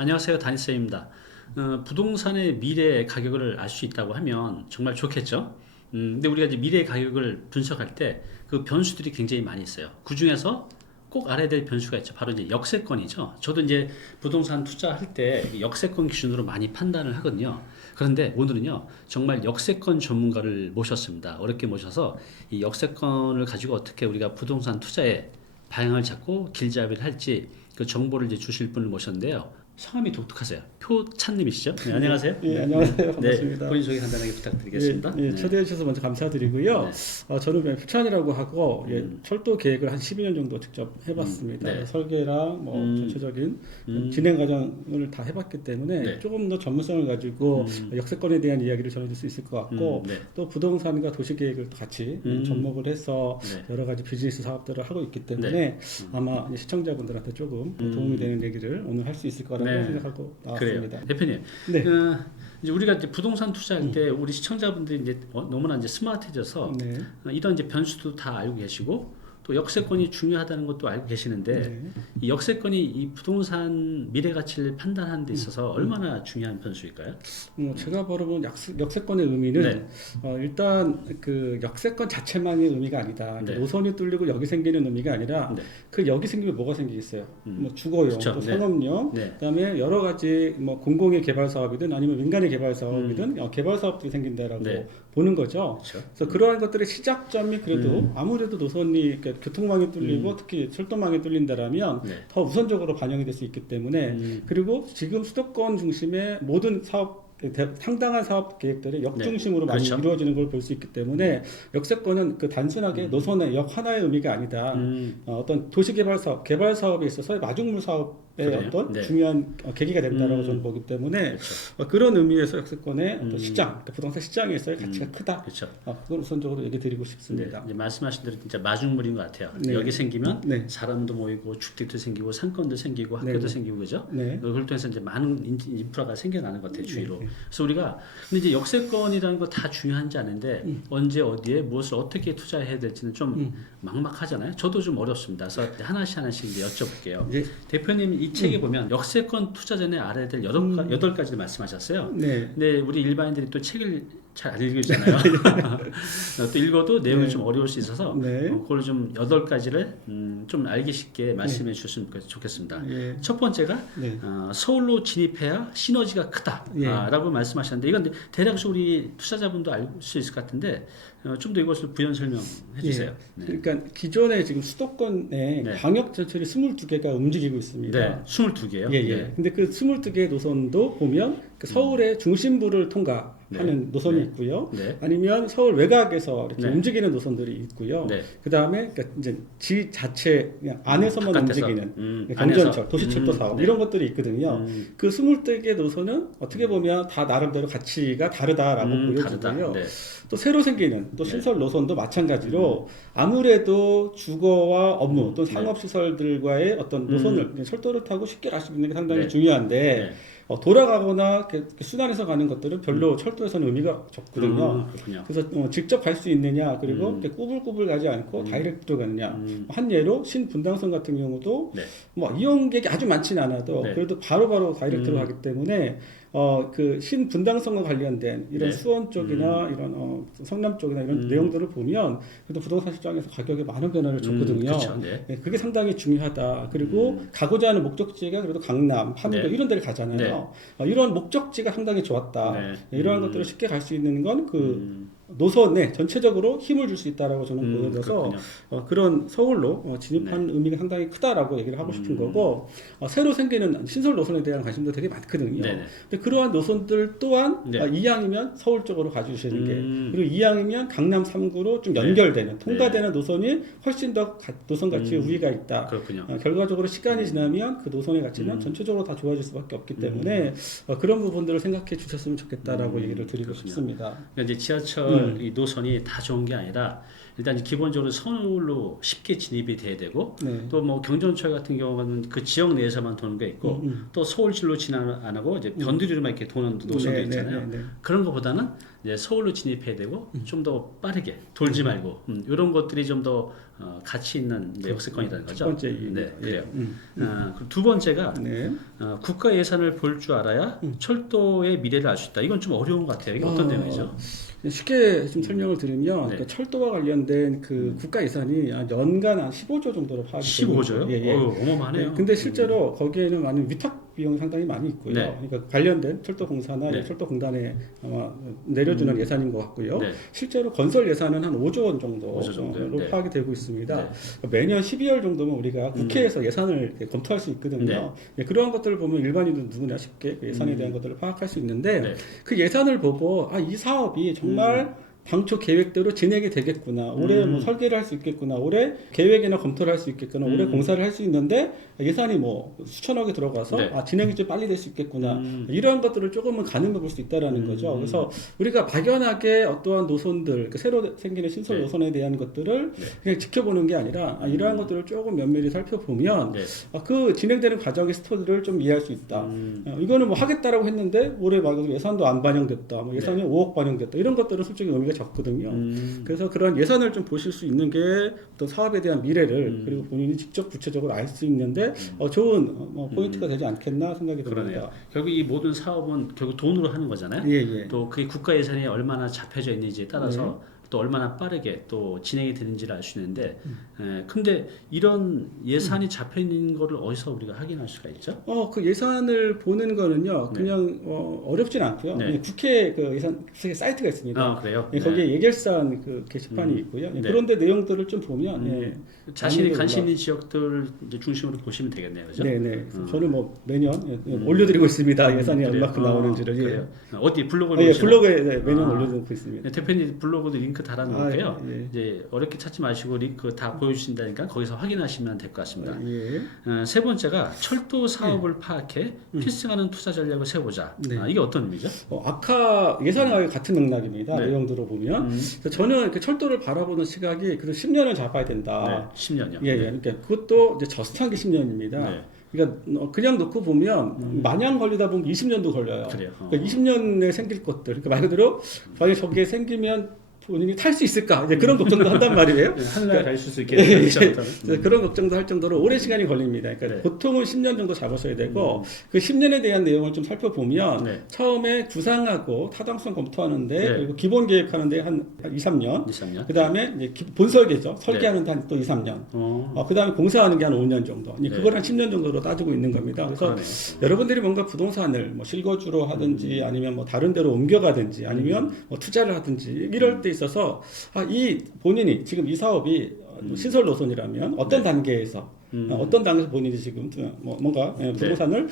안녕하세요, 다니쌤입니다. 부동산의 미래 가격을 알 수 있다고 하면 정말 좋겠죠? 근데 우리가 이제 미래 가격을 분석할 때 그 변수들이 굉장히 많이 있어요. 그 중에서 꼭 알아야 될 변수가 있죠. 바로 이제 역세권이죠. 저도 이제 부동산 투자할 때 역세권 기준으로 많이 판단을 하거든요. 그런데 오늘은요, 정말 역세권 전문가를 모셨습니다. 어렵게 모셔서 이 역세권을 가지고 어떻게 우리가 부동산 투자에 방향을 잡고 길잡이를 할지 그 정보를 이제 주실 분을 모셨는데요. 성함이 독특하세요. 표찬님이시죠? 네, 안녕하세요. 예, 안녕하세요. 네, 반갑습니다. 본인 소개 간단하게 부탁드리겠습니다. 예, 네. 초대해 주셔서 먼저 감사드리고요. 네. 저는 그냥 표찬이라고 하고 철도 계획을 한 12년 정도 직접 해봤습니다. 네. 설계랑 뭐 전체적인 진행 과정을 다 해봤기 때문에 네. 조금 더 전문성을 가지고 역세권에 대한 이야기를 전해줄 수 있을 것 같고 네. 또 부동산과 도시계획을 같이 접목을 해서 네. 여러 가지 비즈니스 사업들을 하고 있기 때문에 네. 아마 이제 시청자분들한테 조금 도움이 되는 얘기를 오늘 할 수 있을 거라고 네. 생각하고 그래요. 나왔습니다. 대표님, 네. 이제 우리가 이제 부동산 투자할 때 우리 시청자분들이 이제 너무나 이제 스마트해져서 네. 이런 이제 변수도 다 알고 계시고 또 역세권이 중요하다는 것도 알고 계시는데 네. 이 역세권이 이 부동산 미래 가치를 판단하는 데 있어서 얼마나 중요한 변수일까요? 제가 바라본 역세권의 의미는 네. 일단 그 역세권 자체만의 의미가 아니다. 네. 노선이 뚫리고 역이 생기는 의미가 아니라 네. 그 역이 생기면 뭐가 생기겠어요? 뭐 주거용, 그쵸. 또 네. 상업용, 네. 그다음에 여러 가지 뭐 공공의 개발 사업이든 아니면 민간의 개발 사업이든 개발 사업들이 생긴다라고 네. 보는 거죠. 그렇죠. 그래서 그러한 것들의 시작점이 그래도 아무래도 노선이 그러니까 교통망이 뚫리고 특히 철도망이 뚫린다라면 네. 더 우선적으로 반영이 될 수 있기 때문에 그리고 지금 수도권 중심의 모든 사업 상당한 사업 계획들이 역 네. 중심으로 많이 그렇죠. 이루어지는 걸 볼 수 있기 때문에 역세권은 그 단순하게 노선의 역 하나의 의미가 아니다. 어떤 도시개발 사업, 개발 사업에 있어서 마중물 사업의 그래요? 어떤 네. 중요한 계기가 된다라고 저는 보기 때문에 그렇죠. 그런 의미에서 역세권의 어떤 시장, 그러니까 부동산 시장에서의 가치가 크다. 그렇죠. 그걸 우선적으로 얘기 드리고 네, 싶습니다. 이제 말씀하신 대로 진짜 마중물인 것 같아요. 네. 여기 생기면 네. 사람도 모이고 주택도 생기고 상권도 생기고 학교도 네. 생기고 그죠? 네. 그걸 통해서 이제 많은 인프라가 생겨나는 것 같아요 주위로. 그래서 우리가 근데 이제 역세권이라는 거 다 중요한지 아는데 언제 어디에 무엇을 어떻게 투자해야 될지는 좀 막막하잖아요. 저도 좀 어렵습니다. 그래서 하나씩 이제 여쭤볼게요. 이제 대표님 이 책에 보면 역세권 투자 전에 알아야 될 여덟 가지를 말씀하셨어요. 네. 근데 우리 일반인들이 또 책을 잘 안 읽잖아요. 또 읽어도 내용이 네. 좀 어려울 수 있어서 네. 그걸 좀 8가지를 좀 알기 쉽게 말씀해 주셨으면 좋겠습니다. 예. 첫 번째가 네. 서울로 진입해야 시너지가 예. 크다라고 말씀하셨는데 이건 대략적으로 우리 투자자분도 알 수 있을 것 같은데 좀 더 이것을 부연 설명해 주세요. 예. 그러니까 기존에 지금 수도권에 네. 광역 전철이 22개가 움직이고 있습니다. 네, 22개요. 예, 예. 근데 그 22개의 노선도 보면 그 서울의 중심부를 통과하는 노선이 네. 있고요. 네. 아니면 서울 외곽에서 이렇게 네. 움직이는 노선들이 있고요. 네. 그다음에 그러니까 이제 지 자체 그냥 안에서만 바깥에서. 움직이는 안에서. 경전철, 도시철도 사업 네. 이런 것들이 있거든요. 그 22개 노선은 어떻게 보면 다 나름대로 가치가 다르다라고 다르다. 보여지고요. 네. 또 새로 생기는 또 신설 노선도 마찬가지로 아무래도 주거와 업무 또 상업시설들과의 어떤 노선을 철도를 타고 쉽게 갈 수 있는 게 상당히 네. 중요한데 네. 돌아가거나 수단에서 가는 것들은 별로 철도에서는 의미가 적거든요. 그렇군요. 그래서 직접 갈 수 있느냐 그리고 이렇게 꾸불꾸불 가지 않고 다이렉트로 가느냐 한 예로 신분당선 같은 경우도 네. 뭐 이용객이 아주 많지는 않아도 네. 그래도 바로바로 다이렉트로 가기 때문에 그 신분당선과 관련된 이런 네. 수원 쪽이나 이런 성남 쪽이나 이런 내용들을 보면 그래도 부동산 시장에서 가격에 많은 변화를 줬거든요. 그렇죠. 네. 네, 그게 상당히 중요하다. 그리고 가고자 하는 목적지가 그래도 강남, 판교 네. 이런 데를 가잖아요. 네. 이런 목적지가 상당히 좋았다. 네. 이러한 것들을 쉽게 갈 수 있는 건 그 노선에 전체적으로 힘을 줄 수 있다라고 저는 보여져서 그런 서울로 진입한 의미가 상당히 크다라고 얘기를 하고 싶은 거고 새로 생기는 신설 노선에 대한 관심도 되게 많거든요. 네네. 근데 그러한 노선들 또한 네. 이항이면 서울 쪽으로 가주시는 게 그리고 이항이면 강남 3구로 좀 네. 연결되는 통과되는 노선이 훨씬 더 노선 가치에 우위가 있다. 그렇군요. 결과적으로 시간이 지나면 그 노선의 가치는 전체적으로 다 좋아질 수밖에 없기 때문에 그런 부분들을 생각해 주셨으면 좋겠다라고 얘기를 드리고 그렇군요. 싶습니다. 그러니까 이제 지하철 이 노선이 다 좋은 게 아니라 일단 기본적으로 서울로 쉽게 진입이 돼야 되고 네. 또 뭐 경전철 같은 경우는 그 지역 내에서만 도는 게 있고 또 서울시로 진입 안 하고 이제 변두리로만 이렇게 도는 노선도 네, 있잖아요. 네, 네. 그런 것보다는 이제 서울로 진입해야 되고 좀 더 빠르게 돌지 말고 이런 것들이 좀 더 가치 있는 이제 역세권이라는 거죠. 첫 번째 이유입니다. 네, 그래요. 예. 그리고 두 번째가 네. 국가 예산을 볼 줄 알아야 철도의 미래를 알 수 있다. 이건 좀 어려운 것 같아요. 이게 어떤 내용이죠? 쉽게 좀 설명을 드리면 네. 그 철도와 관련된 그 국가 예산이 연간 한 15조 정도로 파악이 15조요? 예, 예. 어마어마하네요. 네, 근데 실제로 거기에는 많은 위탁 비용이 상당히 많이 있고요. 네. 그러니까 관련된 철도공사나 네. 철도공단에 아마 내려주는 예산인 것 같고요. 네. 실제로 건설 예산은 한 5조 원 5조 정도요? 정도로 네. 파악이 되고 있습니다. 네. 매년 12월 정도면 우리가 국회에서 예산을 검토할 수 있거든요. 네. 예, 그러한 것들을 보면 일반인도 누구나 쉽게 그 예산에 대한 것들을 파악할 수 있는데 네. 그 예산을 보고 이 사업이 정말 당초 계획대로 진행이 되겠구나. 올해 뭐 설계를 할 수 있겠구나. 올해 계획이나 검토를 할 수 있겠구나. 올해 공사를 할 수 있는데 예산이 뭐 수천억이 들어가서 네. 진행이 좀 빨리 될 수 있겠구나. 이러한 것들을 조금은 가늠해 볼 수 있다라는 거죠. 그래서 우리가 막연하게 어떠한 노선들, 새로 생기는 신설 네. 노선에 대한 것들을 그냥 지켜보는 게 아니라 이러한 것들을 조금 면밀히 살펴보면 네. 그 진행되는 과정의 스토리를 좀 이해할 수 있다. 이거는 뭐 하겠다라고 했는데 올해 막 예산도 안 반영됐다. 뭐 예산이 5억 반영됐다. 이런 것들은 솔직히 의미가 적거든요. 그래서 그런 예산을 좀 보실 수 있는 게 어떤 사업에 대한 미래를 그리고 본인이 직접 구체적으로 알 수 있는데 좋은 포인트가 되지 않겠나 생각이 듭니다. 그러네요. 결국 이 모든 사업은 결국 돈으로 하는 거잖아요. 예, 예. 또 그게 국가 예산이 얼마나 잡혀져 있는지에 따라서 네. 또 얼마나 빠르게 또 진행이 되는지를 알 수 있는데, 근데 이런 예산이 잡혀 있는 거를 어디서 우리가 확인할 수가 있죠? 그 예산을 보는 거는요, 그냥 어렵진 않고요. 네. 그냥 국회 그 예산 사이트가 있습니다. 그래요? 예, 거기에 예결산 그 게시판이 있고요. 예, 네. 그런데 내용들을 좀 보면 자신이 많이들 관심 있는 지역들 이제 중심으로 보시면 되겠네요, 그죠? 네네. 저는 뭐 매년 올려드리고 있습니다. 예산이 그래요? 얼마큼 나오는지를. 예. 그래요? 어디 블로그를 예, 보시나요? 블로그에 매년 올려놓고 있습니다. 네, 대표님 블로그도 링크 달아놓을게요. 예. 이제 어렵게 찾지 마시고 링크 다 보여주신다니까 거기서 확인하시면 될 것 같습니다. 예. 세 번째가 철도 사업을 파악해 필승하는 투자 전략을 세우자. 네. 이게 어떤 의미죠? 아까 예산과 같은 맥락입니다. 네. 내용 들어보면. 그래서 저는 이렇게 철도를 바라보는 시각이 그래도 10년을 잡아야 된다. 네, 10년이요. 예, 예. 그러니까 그것도 이제 저스트한 게 10년입니다. 네. 그러니까 그냥 놓고 보면 마냥 걸리다 보면 20년도 걸려요. 그래요. 그러니까 20년에 생길 것들. 그러니까 말 그대로 만약 저게 생기면 본인이 탈 수 있을까? 이제 그런 걱정도 한단 말이에요. 하늘나라 가 있을 수 있겠네요. 그래서 그런 걱정도 할 정도로 오래 시간이 걸립니다. 그러니까 네. 보통은 10년 정도 잡으셔야 되고 그 10년에 대한 내용을 좀 살펴보면 네. 처음에 구상하고 타당성 검토하는데 네. 그리고 기본 계획하는데 한 2, 3년. 2, 3년. 그다음에 이제 본설계죠. 설계하는데 한 또 2, 3년. 그다음에 공사하는 게 한 5년 정도. 네. 그걸 한 10년 정도로 따지고 있는 겁니다. 그래서 그러네요. 여러분들이 뭔가 부동산을 뭐 실거주로 하든지 아니면 뭐 다른 데로 옮겨가든지 아니면 뭐 투자를 하든지 이럴 때 있어서 이 본인이 지금 이 사업이 신설 노선이라면 어떤 단계에서 어떤 단계에서 본인이 지금 뭔가 부동산을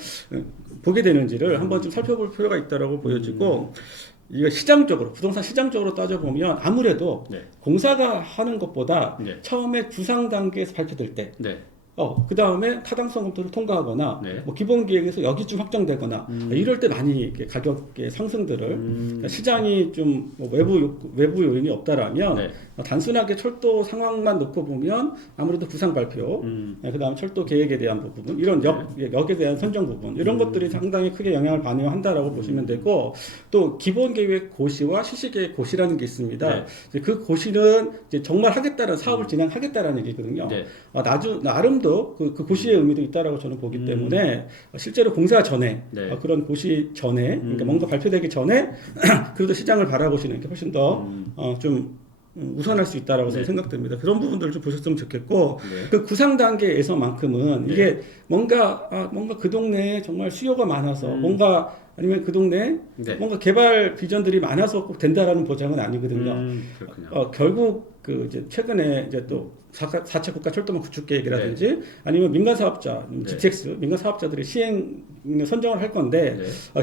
보게 되는지를 한번 좀 살펴볼 필요가 있다라고 보여지고 이거 시장적으로 부동산 시장적으로 따져보면 아무래도 네. 공사가 하는 것보다 네. 처음에 구상 단계에서 발표될 때 네. 그 다음에 타당성 검토를 통과하거나, 네. 뭐 기본 계획에서 여기쯤 확정되거나, 이럴 때 많이 이렇게 가격의 상승들을, 그러니까 시장이 좀 뭐 외부 요인이 없다라면, 네. 단순하게 철도 상황만 놓고 보면 아무래도 구상 발표, 그 다음에 철도 계획에 대한 부분, 이런 역에 대한 선정 부분, 이런 것들이 상당히 크게 영향을 반영한다라고 보시면 되고, 또 기본 계획 고시와 실시 계획 고시라는 게 있습니다. 네. 이제 그 고시는 이제 정말 하겠다는 사업을 진행하겠다라는 얘기거든요. 네. 나름도 그 고시의 의미도 있다라고 저는 보기 때문에 실제로 공사 전에 네. 그런 고시 전에 그러니까 뭔가 발표되기 전에 그래도 시장을 바라보시는 게 훨씬 더 좀 우선할 수 있다라고 저는 생각됩니다. 그런 부분들을 좀 보셨으면 좋겠고 그 구상 단계에서만큼은 이게 뭔가 그 동네에 정말 수요가 많아서 뭔가 아니면 그 동네에 뭔가 개발 비전들이 많아서 꼭 된다라는 보장은 아니거든요. 그렇군요. 결국 그 이제 최근에 이제 또 4차 국가 철도망 구축 계획이라든지 아니면 민간 사업자, GTX 민간 사업자들이 시행 선정을 할 건데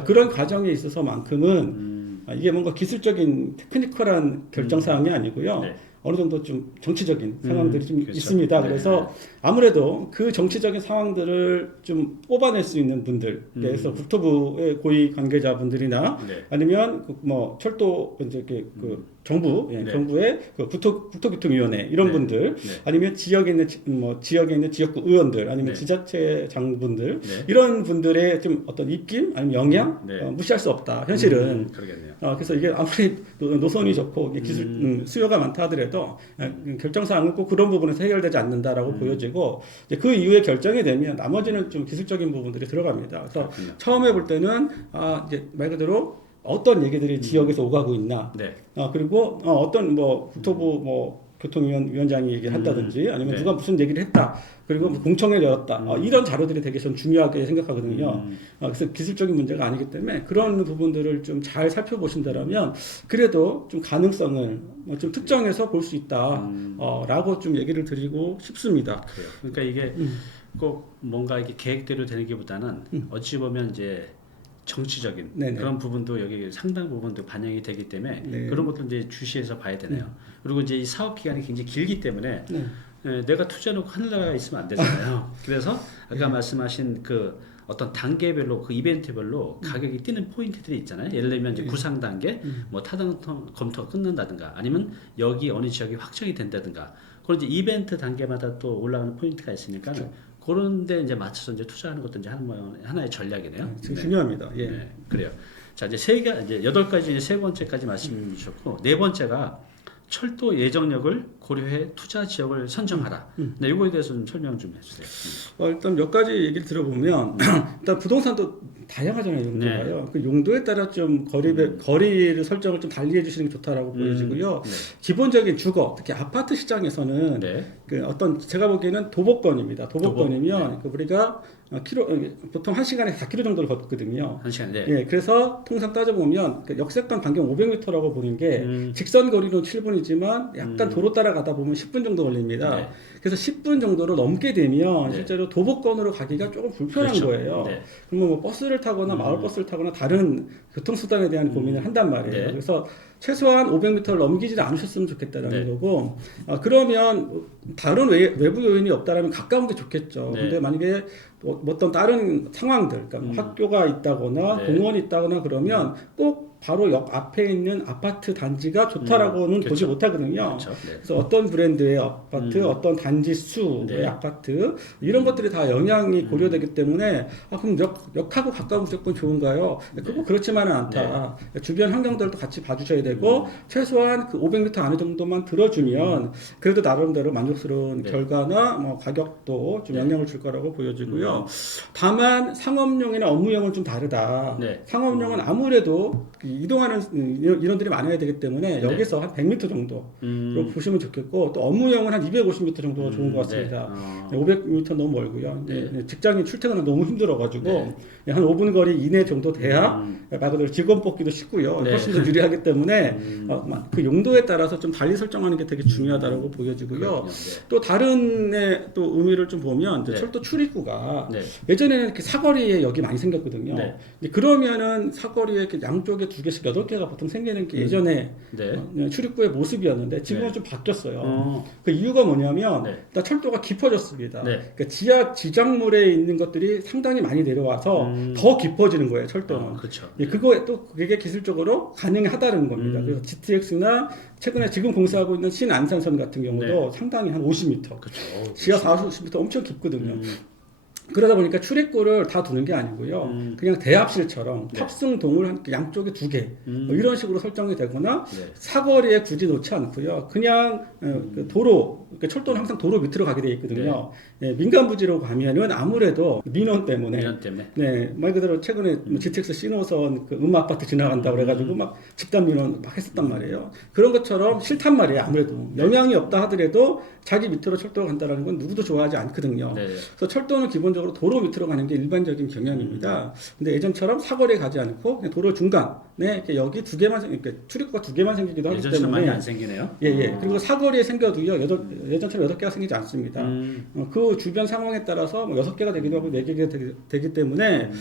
그런 과정에 있어서만큼은 이게 뭔가 기술적인 테크니컬한 결정 사항이 아니고요. 어느 정도 좀 정치적인 상황들이 좀 그렇죠. 있습니다. 그래서 아무래도 그 정치적인 상황들을 좀 뽑아낼 수 있는 분들, 그래서 국토부의 고위 관계자분들이나 아니면 뭐 철도 이제 그 정부, 네. 정부의 그 국토교통위원회 이런 네. 분들, 네. 아니면 지역에 있는 지역에 있는 지역구 의원들, 아니면 네. 지자체 장분들 네. 이런 분들의 좀 어떤 입김 아니면 영향 네. 무시할 수 없다. 현실은. 그러겠네요. 그래서 이게 아무리 노선이 좋고 기술 수요가 많다 하더라도 결정사항은 꼭 그런 부분에서 해결되지 않는다라고 보여지고 이제 그 이후에 결정이 되면 나머지는 좀 기술적인 부분들이 들어갑니다. 그래서 그렇군요. 처음에 볼 때는 이제 말 그대로 어떤 얘기들이 지역에서 오가고 있나, 네. 그리고 어떤 뭐 국토부 뭐 교통위원장이 얘기를 한다든지 아니면 네. 누가 무슨 얘기를 했다, 그리고 뭐 공청회를 열었다, 이런 자료들이 되게 좀 중요하게 생각하거든요. 그래서 기술적인 문제가 아니기 때문에 그런 부분들을 좀 잘 살펴보신다면 그래도 좀 가능성을 좀 특정해서 볼 수 있다, 라고 좀 얘기를 드리고 싶습니다. 그래요. 그러니까 이게 꼭 뭔가 이게 계획대로 되는 게보다는 어찌 보면 이제 정치적인 네네. 그런 부분도 여기 상당 부분도 반영이 되기 때문에 네. 그런 것도 이제 주시해서 봐야 되네요. 그리고 이제 이 사업 기간이 굉장히 길기 때문에 내가 투자해놓고 하늘나라가 있으면 안 되잖아요. 그래서 아까 말씀하신 그 어떤 단계별로 그 이벤트별로 가격이 뛰는 포인트들이 있잖아요. 예를 들면 이제 구상 단계, 뭐 타당 검토가 끝난다든가, 아니면 여기 어느 지역이 확정이 된다든가, 그런 이제 이벤트 단계마다 또 올라가는 포인트가 있으니까. 그렇죠. 그런데 이제 맞춰서 이제 투자하는 것도 이제 하나의 전략이네요. 중요합니다. 예. 네, 그래요. 자, 이제 이제 8가지, 이제 세 번째까지 말씀 주셨고, 네 번째가 철도 예정력을 고려해 투자 지역을 선정하라. 네, 이거에 대해서 좀 설명 좀 해주세요. 일단 몇 가지 얘기를 들어보면 일단 부동산도 다양하잖아요, 용도가요. 그 용도에 따라 좀 거리를 설정을 좀 달리 해주시는 게 좋다라고 보여지고요. 네. 기본적인 주거, 특히 아파트 시장에서는 네. 그 어떤 제가 보기에는 도보권입니다. 도보권이면 네. 그 우리가 보통 1시간에 4km 정도를 걷거든요. 1시간, 네. 예, 그래서 통상 따져보면 그 역세권 반경 500m라고 보는 게 직선 거리로 7분이지만 약간 도로 따라가다 보면 10분 정도 걸립니다. 네. 그래서 10분 정도를 넘게 되면 네. 실제로 도보권으로 가기가 조금 불편한 그렇죠. 거예요. 네. 그러면 뭐 버스를 타거나 마을버스를 타거나 다른 교통수단에 대한 고민을 한단 말이에요. 네. 그래서 최소한 500m를 넘기지 않으셨으면 좋겠다는 네. 거고, 그러면 다른 외부 요인이 없다라면 가까운 게 좋겠죠. 네. 근데 만약에 어떤 다른 상황들, 그러니까 뭐 학교가 있다거나 네. 공원이 있다거나 그러면 꼭 바로 역 앞에 있는 아파트 단지가 좋다라고는 보지 그렇죠. 못하거든요. 그렇죠. 네. 그래서 어떤 브랜드의 아파트, 어떤 단지 수의 네. 아파트, 이런 것들이 다 영향이 고려되기 때문에 그럼 역하고 가까운 무조건 좋은가요? 그거 그렇지만은 않다. 주변 환경들도 같이 봐주셔야 되고 최소한 그 500m 안에 정도만 들어주면 그래도 나름대로 만족스러운 네. 결과나 뭐 가격도 좀 네. 영향을 줄 거라고 보여지고요. 다만 상업용이나 업무용은 좀 다르다. 네. 상업용은 아무래도 이동하는 인원들이 많아야 되기 때문에 네. 여기서 한 100m 정도로 보시면 좋겠고, 또 업무용은 한 250m 정도가 좋은 것 같습니다. 네. 500m 너무 멀고요. 네. 직장인 출퇴근은 너무 힘들어가지고 네. 한 5분 거리 이내 정도 돼야 말 그대로 직원 뽑기도 쉽고요. 네. 훨씬 더 유리하기 때문에 그 용도에 따라서 좀 달리 설정하는 게 되게 중요하다고 보여지고요. 그렇군요. 네. 또 다른 또 의미를 좀 보면 이제 네. 철도 출입구가 네. 예전에는 이렇게 사거리에 역이 많이 생겼거든요. 네. 근데 그러면은 사거리에 이렇게 양쪽에 2개씩 8개가 보통 생기는 게 예전에 네. 출입구의 모습이었는데 지금은 네. 좀 바뀌었어요. 그 이유가 뭐냐면 네. 일단 철도가 깊어졌습니다. 네. 그러니까 지하 지작물에 있는 것들이 상당히 많이 내려와서 더 깊어지는 거예요, 철도는. 그렇죠. 예, 그게 기술적으로 가능하다는 겁니다. 그래서 GTX나 최근에 지금 공사하고 있는 신안산선 같은 경우도 상당히 한 50m, 그렇죠. 지하 40m 엄청 깊거든요. 그러다 보니까 출입구를 다 두는 게 아니고요. 그냥 대합실처럼 네. 탑승동을 양쪽에 2개 뭐 이런 식으로 설정이 되거나 네. 사거리에 굳이 놓지 않고요. 그냥 그 도로, 그러니까 철도는 항상 도로 밑으로 가게 돼 있거든요. 예, 민간 부지로 가면은 아무래도 민원 때문에 민원 때문에. 네, 말 그대로 최근에 뭐 GTX 신호선 그 아파트 지나간다고 그래가지고 막 집단 민원 막 했었단 말이에요. 그런 것처럼 싫단 말이에요. 아무래도 영향이 없다 하더라도 자기 밑으로 철도가 간다라는 건 누구도 좋아하지 않거든요. 네. 그래서 철도는 기본적으로 도로 밑으로 가는 게 일반적인 경향입니다. 근데 예전처럼 사거리에 가지 않고 그냥 도로 중간에 이렇게 여기 2개만 이렇게 출입구가 2개만 생기기도 하기 예전처럼 많이 때문에 안 생기네요. 예. 그리고 사거리에 생겨도요, 예전처럼 8개가 생기지 않습니다. 그 주변 상황에 따라서 뭐 6개가 되기도 하고 4개가 되기 때문에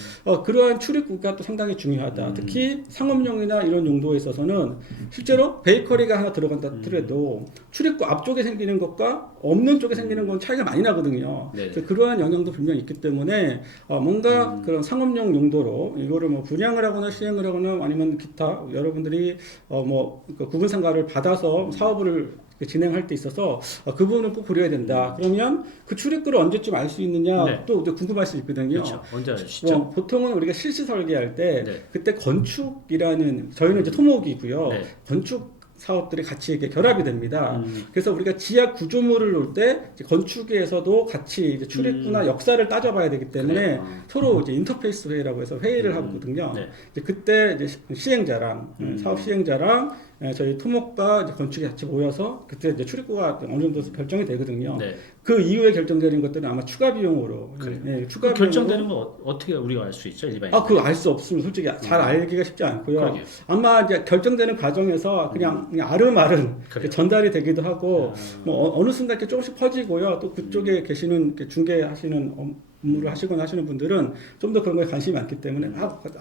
그러한 출입구가 또 상당히 중요하다. 특히 상업용이나 이런 용도에 있어서는 실제로 베이커리가 하나 들어간다 하더라도 출입구 앞쪽에 생기는 것과 없는 쪽에 생기는 건 차이가 많이 나거든요. 네. 그래서 그러한 영향도 분명히 있기 때문에 뭔가 그런 상업용 용도로 이거를 뭐 분양을 하거나 시행을 하거나 아니면 기타 여러분들이 그 구분상가를 받아서 사업을 진행할 때 있어서 그 부분을 꼭 고려해야 된다. 그러면 그 출입구를 언제쯤 알 수 있느냐 네. 또 이제 궁금할 수 있거든요. 그렇죠. 언제 알 수 있죠? 보통은 우리가 실시 설계할 때 네. 그때 건축이라는 저희는 이제 토목이고요. 네. 건축 사업들이 같이 이렇게 결합이 됩니다. 그래서 우리가 지하 구조물을 놓을 때 이제 건축에서도 같이 이제 출입구나 역사를 따져봐야 되기 때문에 서로 이제 인터페이스 회의라고 해서 회의를 하거든요. 네. 이제 그때 이제 시행자랑 사업 시행자랑 저희 토목과 이제 건축이 같이 모여서 그때 이제 출입구가 어느 정도 결정이 되거든요. 네. 그 이후에 결정되는 것들은 아마 추가 비용으로 추가 그 결정되는 거 어떻게 우리가 알 수 있죠, 일반인? 그거 알 수 없으면 솔직히 잘 알기가 쉽지 않고요. 그러게요. 아마 이제 결정되는 과정에서 그냥 아름아름 그래요. 전달이 되기도 하고 뭐 어느 순간 이렇게 조금씩 퍼지고요. 또 그쪽에 계시는 이렇게 중개하시는 업무를 하시거나 하시는 분들은 좀 더 그런 거에 관심이 많기 때문에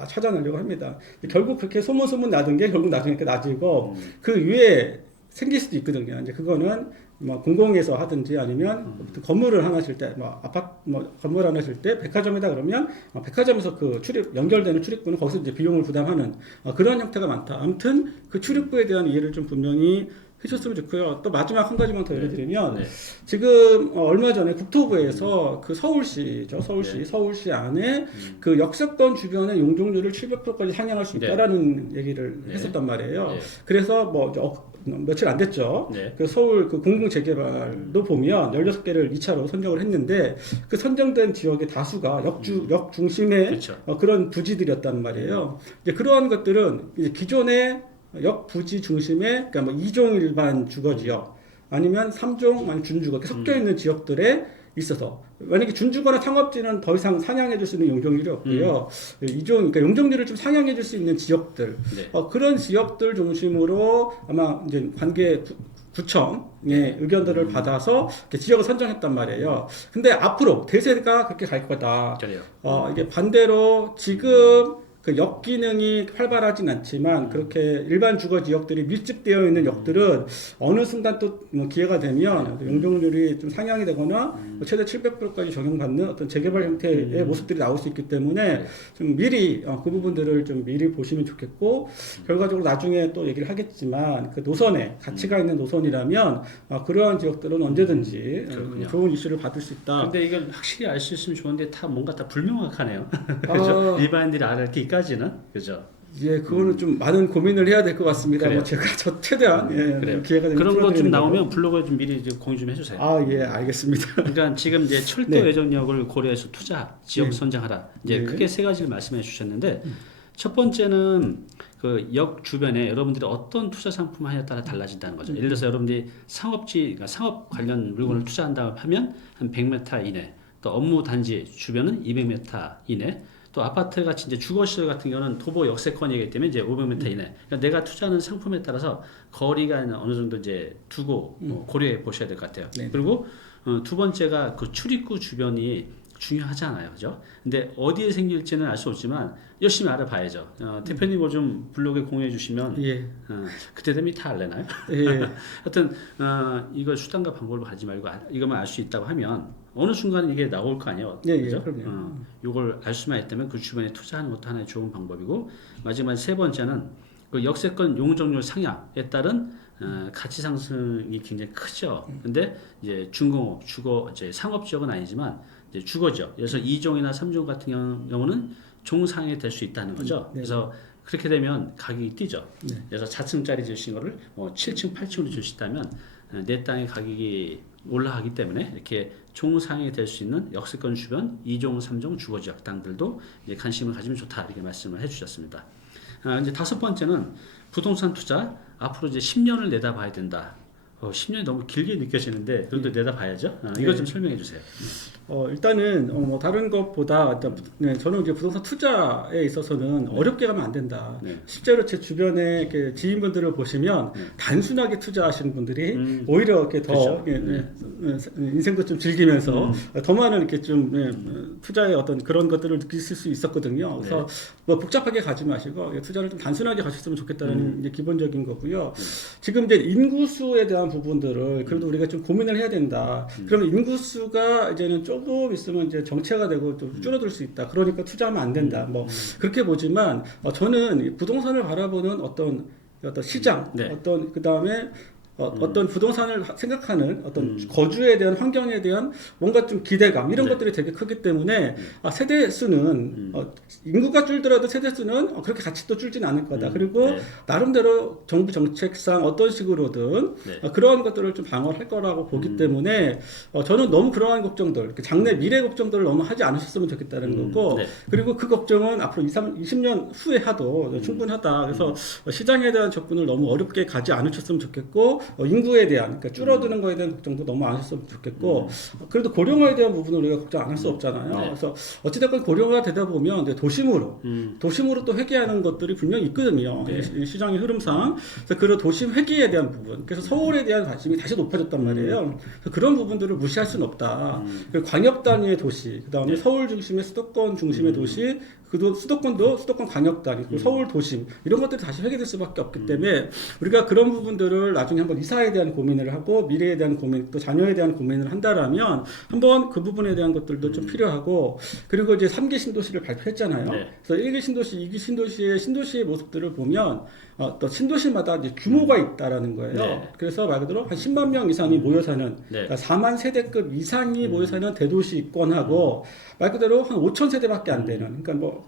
찾아내려고 합니다. 결국 그렇게 소문 나던 게 결국 나중에 이렇게 나지고 그 위에 생길 수도 있거든요. 이제 그거는 뭐 공공에서 하든지 아니면 건물을 하나 질 때, 뭐 아파트, 뭐 건물 하나 질 때 백화점이다 그러면 백화점에서 그 연결되는 출입구는 거기서 이제 비용을 부담하는 그런 형태가 많다. 아무튼 그 출입구에 대한 이해를 좀 분명히 해줬으면 좋고요. 또 마지막 한 가지만 더 예를 들면 지금 얼마 전에 국토부에서 그 서울시죠. 서울시 안에 그 역세권 주변의 용적률을 700%까지 상향할 수 있다라는 얘기를 했었단 말이에요. 그래서 뭐 며칠 안 됐죠. 그 서울 그 공공 재개발도 보면 16개를 2차로 선정을 했는데 그 선정된 지역의 다수가 역 중심의 그렇죠. 그런 부지들이었단 말이에요. 이제 그러한 것들은 이제 기존의 역 부지 중심의 그러니까 뭐 2종 일반 주거 지역 아니면 3종 아니 준주거 이렇게 섞여 있는 지역들에 있어서 만약에 준주거나 상업지는 더 이상 상향해 줄 수 있는 용적률이 없고요. 2종 그러니까 용적률을 좀 상향해 줄 수 있는 지역들 그런 지역들 중심으로 아마 이제 관계 구청의 의견들을 받아서 지역을 선정했단 말이에요. 근데 앞으로 대세가 그렇게 갈 거다. 그래요. 이게 반대로 지금 그 역 기능이 활발하진 않지만 그렇게 일반 주거 지역들이 밀집되어 있는 역들은 어느 순간 또 뭐 기회가 되면 용적률이 좀 상향이 되거나 뭐 최대 700%까지 적용받는 어떤 재개발 형태의 모습들이 나올 수 있기 때문에 좀 미리 그 부분들을 좀 미리 보시면 좋겠고 결과적으로 나중에 또 얘기를 하겠지만 그 노선에 가치가 있는 노선이라면 그러한 지역들은 언제든지 좋은 이슈를 받을 수 있다. 근데 이걸 확실히 알 수 있으면 좋은데 다 뭔가 다 불명확하네요. 그죠? 일반인들이 알기까지는 그죠? 예, 그거는 좀 많은 고민을 해야 될 것 같습니다. 뭐 제가 최대한 기회가 되면 그런 거 좀 나오면 블로그에 좀 미리 좀 공유 좀 해주세요. 예, 알겠습니다. 그러니까 지금 이제 철도 예정역을 고려해서 투자 지역 선정하라. 이제 크게 세 가지를 말씀해 주셨는데 첫 번째는 그 역 주변에 여러분들이 어떤 투자 상품 하냐에 따라 달라진다는 거죠. 예를 들어서 여러분들이 그러니까 상업 관련 물건을 투자한다고 하면 한 100m 이내, 또 업무 단지 주변은 200m 이내. 또 아파트 같이 이제 주거시설 같은 경우는 도보 역세권이기 때문에 이제 500m 이내. 그러니까 내가 투자하는 상품에 따라서 거리가 어느 정도 이제 두고 고려해 보셔야 될 것 같아요. 그리고 두 번째가 그 출입구 주변이 중요하잖아요, 그죠? 근데 어디에 생길지는 알 수 없지만 열심히 알아봐야죠. 대표님 거 좀 블로그에 공유해 주시면 그때 되면 다 알려나요? 하여튼 이거 수단과 방법을 가지 말고 이것만 알 수 있다고 하면 어느 순간 이게 나올 거 아니에요, 그죠? 이걸 알 수만 있다면 그 주변에 투자하는 것도 하나의 좋은 방법이고 마지막 세 번째는 그 역세권 용적률 상향에 따른 가치 상승이 굉장히 크죠. 근데 이제 중공업, 주거, 이제 상업 지역은 아니지만 이제 주거 지역, 그래서 2종이나 3종 같은 경우는 종상에 될 수 있다는 거죠. 그래서 그렇게 되면 가격이 뛰죠. 그래서 4층짜리 지으신 거를 뭐 7층, 8층으로 줄 수 있다면 내 땅의 가격이 올라가기 때문에 이렇게 종상이 될 수 있는 역세권 주변 2종, 3종 주거 지역 땅들도 이제 관심을 가지면 좋다 이렇게 말씀을 해주셨습니다. 이제 다섯 번째는 부동산 투자 앞으로 이제 10년을 내다봐야 된다. 10년이 너무 길게 느껴지는데 그래도 내다봐야죠. 이거 좀 설명해 주세요. 일단은 뭐 다른 것보다 일단 저는 이제 부동산 투자에 있어서는 어렵게 가면 안 된다. 실제로 제 주변에 이렇게 지인분들을 보시면 단순하게 투자하시는 분들이 오히려 이렇게 더 인생도 좀 즐기면서 더 많은 이렇게 좀 투자의 어떤 그런 것들을 느끼실 수 있었거든요. 그래서 뭐 복잡하게 가지 마시고 투자를 좀 단순하게 가셨으면 좋겠다는 이제 기본적인 거고요. 지금 이제 인구수에 대한 부분들을 그래도 우리가 좀 고민을 해야 된다. 그러면 인구수가 이제는 조금 있으면 이제 정체가 되고 좀 줄어들 수 있다. 그러니까 투자하면 안 된다. 뭐 그렇게 보지만 저는 이 부동산을 바라보는 어떤 시장, 네. 어떤 그 다음에 어떤 부동산을 생각하는 어떤 거주에 대한 환경에 대한 뭔가 좀 기대감 이런 네. 것들이 되게 크기 때문에 세대 수는 인구가 줄더라도 세대 수는 그렇게 같이 또 줄지는 않을 거다. 그리고 네. 나름대로 정부 정책상 어떤 식으로든 네. 그러한 것들을 좀 방어를 할 거라고 보기 때문에 저는 너무 그러한 걱정들, 장래 미래 걱정들을 너무 하지 않으셨으면 좋겠다는 거고 네. 그리고 그 걱정은 앞으로 20년 후에 하도 충분하다. 그래서 시장에 대한 접근을 너무 어렵게 가지 않으셨으면 좋겠고 인구에 대한 그러니까 줄어드는 거에 대한 걱정도 너무 안 하셨으면 좋겠고 그래도 고령화에 대한 부분은 우리가 걱정 안 할 수 없잖아요. 네. 그래서 어찌됐건 고령화 되다 보면 이제 도심으로 또 회귀하는 것들이 분명히 있거든요. 네. 시장의 흐름상. 그래서 그런 도심 회귀에 대한 부분. 그래서 서울에 대한 관심이 다시 높아졌단 말이에요. 그래서 그런 부분들을 무시할 수는 없다. 그리고 광역 단위의 도시, 그다음에 네. 서울 중심의 수도권 중심의 도시, 수도권도 수도권 광역 단위, 그리고 서울 도심 이런 것들이 다시 회귀될 수밖에 없기 때문에 우리가 그런 부분들을 나중에 한번 이사에 대한 고민을 하고 미래에 대한 고민, 또 자녀에 대한 고민을 한다라면 한번 그 부분에 대한 것들도 좀 필요하고 그리고 이제 3기 신도시를 발표했잖아요. 네. 그래서 1기 신도시, 2기 신도시의 모습들을 보면 또 신도시마다 이제 규모가 있다라는 거예요. 네. 그래서 말 그대로 한 10만 명 이상이 모여 사는 네. 그러니까 4만 세대급 이상이 모여 사는 대도시권하고 말 그대로 한 5천 세대밖에 안 되는 그러니까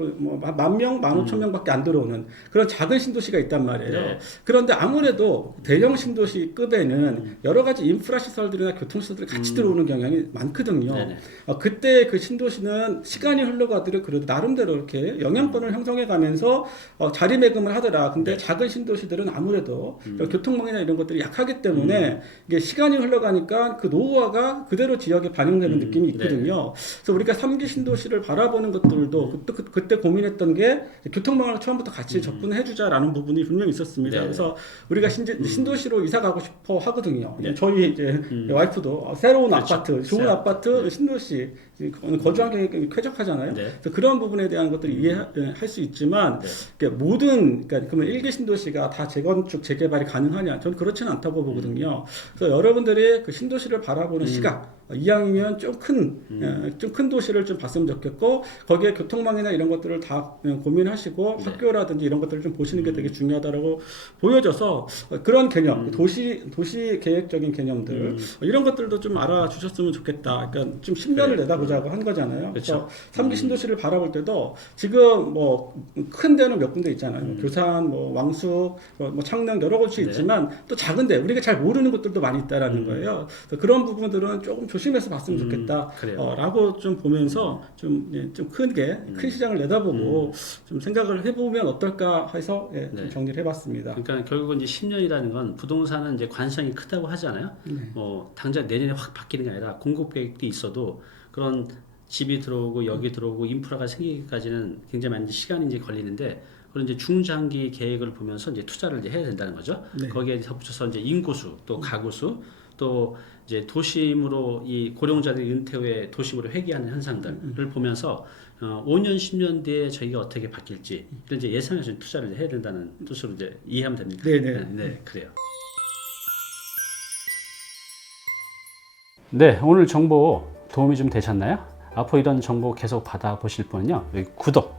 만 명, 15,000명밖에 안 들어오는 그런 작은 신도시가 있단 말이에요. 네. 그런데 아무래도 대형 신도시급에는 여러 가지 인프라 시설들이나 교통 시설들이 같이 들어오는 경향이 많거든요. 네네. 그때 그 신도시는 시간이 흘러가도록 그래도 나름대로 이렇게 영향권을 형성해 가면서 자리매김을 하더라. 근데 네. 작은 신도시들은 아무래도 교통망이나 이런 것들이 약하기 때문에 이게 시간이 흘러가니까 그 노후화가 그대로 지역에 반영되는 느낌이 있거든요. 그래서 우리가 3기 신도시를 바라보는 것들도 그때 고민했던 게 교통망을 처음부터 같이 접근해 주자라는 부분이 분명히 있었습니다. 네. 그래서 우리가 신도시로 이사 가고 싶어 하거든요. 네. 저희 이제 와이프도 새로운 그렇죠. 아파트, 좋은 새 아파트, 신도시 거주 환경이 쾌적하잖아요. 네. 그래서 그런 부분에 대한 것들을 이해할 수 있지만 네. 그러니까 그러면 1기 신도시가 다 재건축, 재개발이 가능하냐? 저는 그렇지는 않다고 보거든요. 그래서 여러분들이 그 신도시를 바라보는 시각, 이왕이면 좀 큰 도시를 좀 봤으면 좋겠고 거기에 교통망이나 이런 것들을 다 고민하시고 네. 학교라든지 이런 것들을 좀 보시는 게 되게 중요하다라고 보여져서 그런 개념, 도시 계획적인 개념들 이런 것들도 좀 알아주셨으면 좋겠다. 그러니까 좀 신변을 내다보자고 한 거잖아요. 그렇죠. 그래서 3기 신도시를 바라볼 때도 지금 뭐 큰 데는 몇 군데 있잖아요. 교산, 뭐 왕숙, 뭐 창녕 여러 곳이 네. 있지만 또 작은데 우리가 잘 모르는 곳들도 많이 있다라는 거예요. 그래서 그런 부분들은 조금 조심해서 봤으면 좋겠다. 그래요. 라고 좀 보면서 좀 크게 큰 시장을 내다보고 좀 생각을 해보면 어떨까 해서 좀 네. 정리를 해봤습니다. 그러니까 결국은 이제 10년이라는 건 부동산은 이제 관성이 크다고 하잖아요. 당장 내년에 확 바뀌는 게 아니라 공급 계획도 있어도 그런 집이 들어오고 여기 들어오고 인프라가 생기기까지는 굉장히 많은 시간이 이제 걸리는데 그런 이제 중장기 계획을 보면서 이제 투자를 이제 해야 된다는 거죠. 네. 거기에 덧붙여서 이제 인구수, 또 가구수, 또 이제 도심으로 이 고령자들이 은퇴 후에 도심으로 회귀하는 현상들을 보면서 5년, 10년 뒤에 저희가 어떻게 바뀔지 이런 이제 예상해서 투자를 해야 된다는 뜻으로 이제 이해하면 됩니다. 네네. 네, 그래요. 네, 오늘 정보 도움이 좀 되셨나요? 앞으로 이런 정보 계속 받아보실 분은요, 여기 구독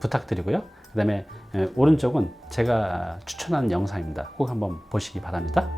부탁드리고요. 그 다음에 오른쪽은 제가 추천하는 영상입니다. 꼭 한번 보시기 바랍니다.